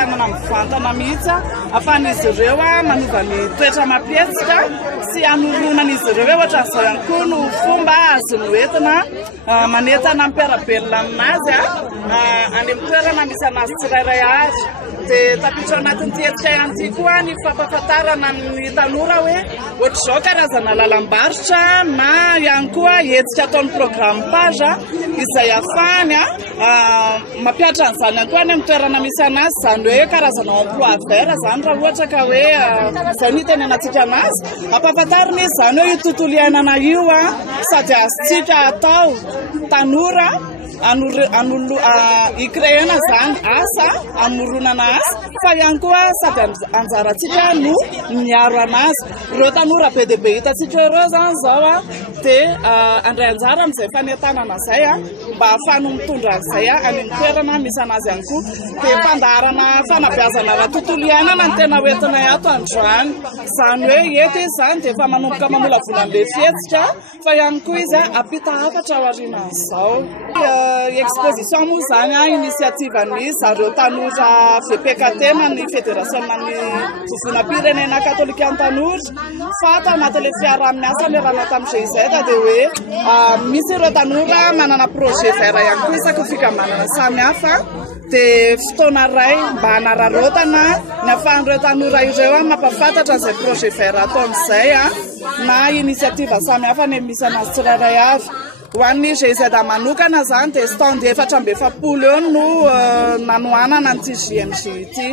tanana mivantana mihitsy afahan'izy ireo manova ny toetra mampietsika sy anoronan'izy ireo ohatra n'izao ihany koa no fomba azony hoentina manentana mpiarabelona aminazy any amin'ny toerana misy anazy tsirairay avy. Dia tafiditra anatin'ity hetsika ihany ity koa ny fampahafantarana ny tanora hoe ohatr'izao karazana lalam-barotra na ihany koa hetsika ataon'ny programme page izay ahafahany mampiatra an'izany ihany koa any amin'ny toerana misy anazy, izany hoe karazana emploi vert zany raha ohatra ka hoe izay ny tenenantsika anazy ampahafantarina izy zany hoe io tontolo iainana io sady azontsika atao tanora ikreena zany asa amoronana asa fa ihany koa sady anjarantsika no miaro anazy. Ireo tanora be dia be hitantsika ireo zany zao dia andray anjara amin'izay fanentanana izay mba ahafahany mitondra izay any amin'ny toerana misy anazy ihany koa. Dia mpandaharana fanabeazana raha tontolo iainana no tena hoentina ato androany, izany hoe eto izy zany dia efa manomboka mamolavola an'ilay fihetsika fa ihany koa izy ampita hafatra ao aorianan'izao. Exposition moa zany initiative-ny zareo tanora VPKT ny Fédération-ny Fofona-pirenena Katolika ny tanora fata anatin'ilay fiaraha-miasa le raha tamin'izay izay dia hoe misy ireo tanora manana projet vert ihany koa isaky fikambanana samihafa dia fotoana iray mba hanararaotana ny ahafahan'ireo tanora ireo mampafantatra izay projet vert ataon'izay na initiative samihafa ny misy anazy tsirairay avy. Ho an'ny GIZ manokana zany dia stand 470 eo no nanohanana ny JMJ ity.